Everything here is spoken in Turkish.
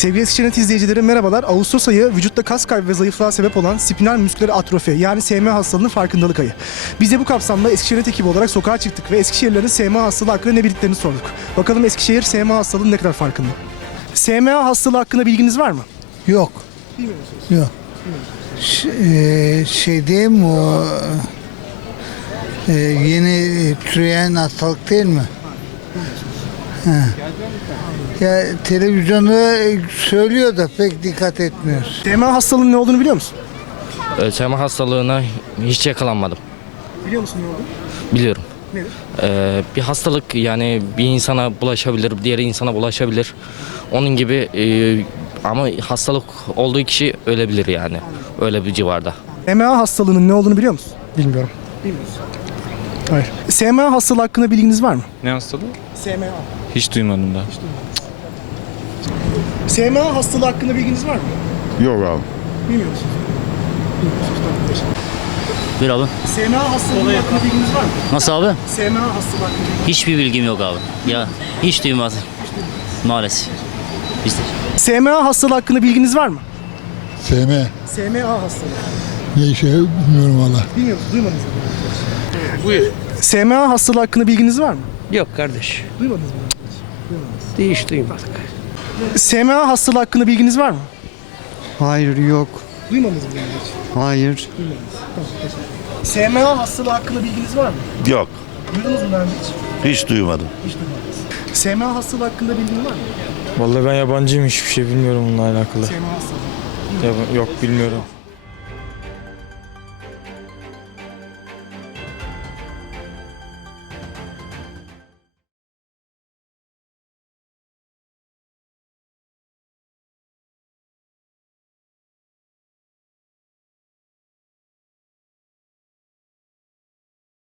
Sevgili Eskişehir izleyicileri merhabalar. Ağustos ayı vücutta kas kaybı ve zayıflığa sebep olan spinal musküler atrofi yani SMA hastalığının farkındalık ayı. Biz de bu kapsamda Eskişehir ekibi olarak sokağa çıktık ve Eskişehirlerin SMA hastalığı hakkında ne bildiklerini sorduk. Bakalım Eskişehir SMA hastalığı ne kadar farkında? SMA hastalığı hakkında bilginiz var mı? Yok. Yok. Ş- e, şey değil mi o e, yeni türeyen hastalık değil mi? Ha. Ya televizyonda söylüyor da pek dikkat etmiyoruz. SMA hastalığının ne olduğunu biliyor musun? SMA hastalığına hiç yakalanmadım. Biliyor musun ne olduğunu? Biliyorum. Nedir? Ee, bir hastalık yani bir insana bulaşabilir, diğer insana bulaşabilir. Onun gibi e, ama hastalık olduğu kişi ölebilir yani. Öyle bir civarda. SMA hastalığının ne olduğunu biliyor musun? Bilmiyorum. Bilmiyorsun. Hayır. SMA hastalığı hakkında bilginiz var mı? Ne hastalığı? SMA. Hiç duymadım daha. SMA hastalığı hakkında bilginiz var mı? Yok abi. Bilmiyor musunuz? Bir abi. SMA hastalığı hakkında bilginiz var mı? Nasıl abi? SMA hastalığı hakkında bilginiz Hiçbir bilgim yok abi. Ya hiç duymadım. Maalesef. Biz de. SMA hastalığı hakkında bilginiz var mı? SM. SMA hastalığı. Ne işe bilmiyorum valla. Bilmiyor musunuz? Duymadınız mı? Buyur. SMA hastalığı hakkında bilginiz var mı? Yok kardeş. Duymadınız mı? Hiç duymadık. SMA hastalığı hakkında bilginiz var mı? Hayır yok. Duymadınız mı? Hayır. SMA hastalığı hakkında bilginiz var mı? Yok. Duydunuz mu daha önce hiç? Hiç duymadım. Hiç duymadınız. SMA hastalığı hakkında bilgin var mı? Vallahi ben yabancıyım hiçbir şey bilmiyorum bununla alakalı. SMA hastalığı. Yok bilmiyorum.